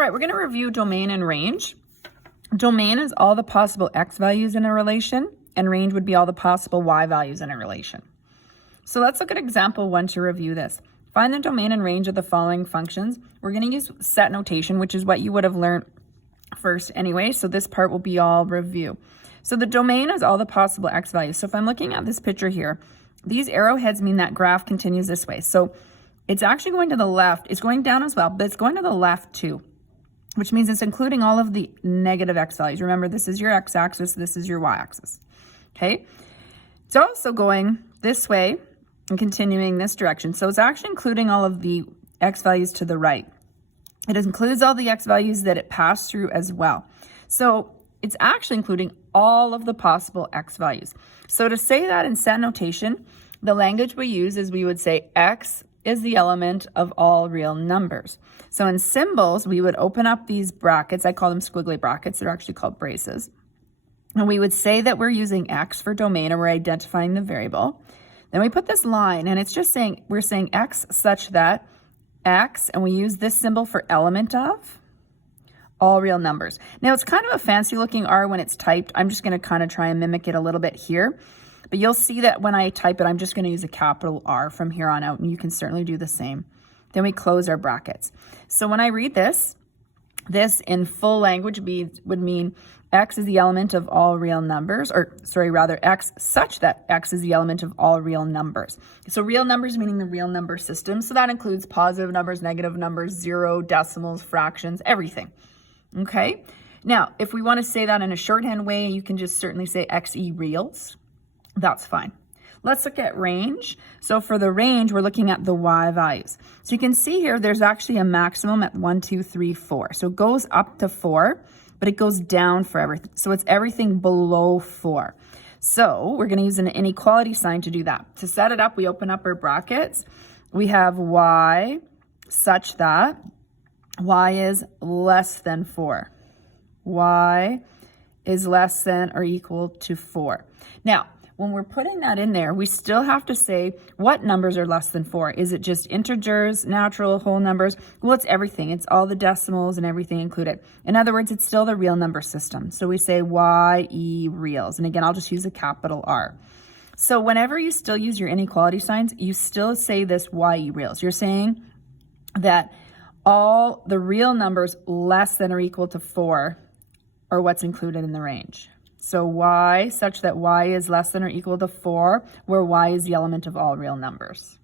All right, we're going to review domain and range. Domain is all the possible x values in a relation, and range would be all the possible y values in a relation. So let's look at example 1 to review this. Find the domain and range of the following functions. We're going to use set notation, which is what you would have learned first anyway, so this part will be all review. So the domain is all the possible x values. So if I'm looking at this picture here, these arrowheads mean that graph continues this way. So it's actually going to the left. It's going down as well, but it's going to the left too, which means it's including all of the negative x values. Remember, this is your x-axis, this is your y-axis, okay? It's also going this way and continuing this direction. So it's actually including all of the x values to the right. It includes all the x values that it passed through as well. So it's actually including all of the possible x values. So to say that in set notation, the language we use is we would say x is the element of all real numbers. So in symbols, we would open up these brackets. I call them squiggly brackets. They're actually called braces. And we would say that we're using x for domain, and we're identifying the variable. Then we put this line, and it's just saying, we're saying x such that x, and we use this symbol for element of all real numbers. Now, it's kind of a fancy looking R when it's typed. I'm just going to kind of try and mimic it a little bit here. But you'll see that when I type it, I'm just going to use a capital R from here on out, and you can certainly do the same. Then we close our brackets. So when I read this in full language would mean x is the element of all real numbers, or sorry, rather x such that x is the element of all real numbers. So real numbers meaning the real number system. So that includes positive numbers, negative numbers, zero, decimals, fractions, everything. Okay. Now, if we want to say that in a shorthand way, you can just certainly say xe reals. That's fine. Let's look at range. So for the range, we're looking at the y values. So you can see here, there's actually a maximum at 1, 2, 3, 4. So it goes up to 4, but it goes down for everything. So it's everything below 4. So we're going to use an inequality sign to do that. To set it up, we open up our brackets. We have y such that y is less than 4. Y is less than or equal to 4. Now, when we're putting that in there, we still have to say what numbers are less than 4. Is it just integers, natural, whole numbers? Well, it's everything. It's all the decimals and everything included. In other words, it's still the real number system. So we say ye reals. And again, I'll just use a capital R. So whenever you still use your inequality signs, you still say this ye reals. You're saying that all the real numbers less than or equal to 4 are what's included in the range. So y such that y is less than or equal to 4, where y is the element of all real numbers.